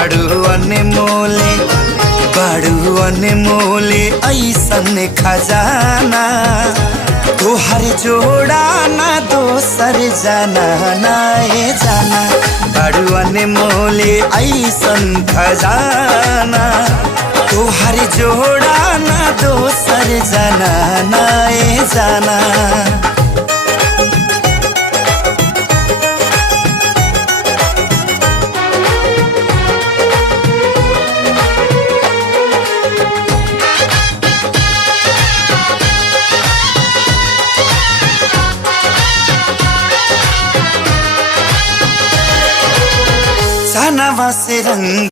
बाड़ू अनमोले बाड़ू अनमोले ऐसन खजाना तोहर जोड़ा ना दोसर जाना नाए जाना बाड़ू अनमोले ऐसन खजाना तोहर जोड़ा ना दोसर जाना नाए जाना। सनवा से रंग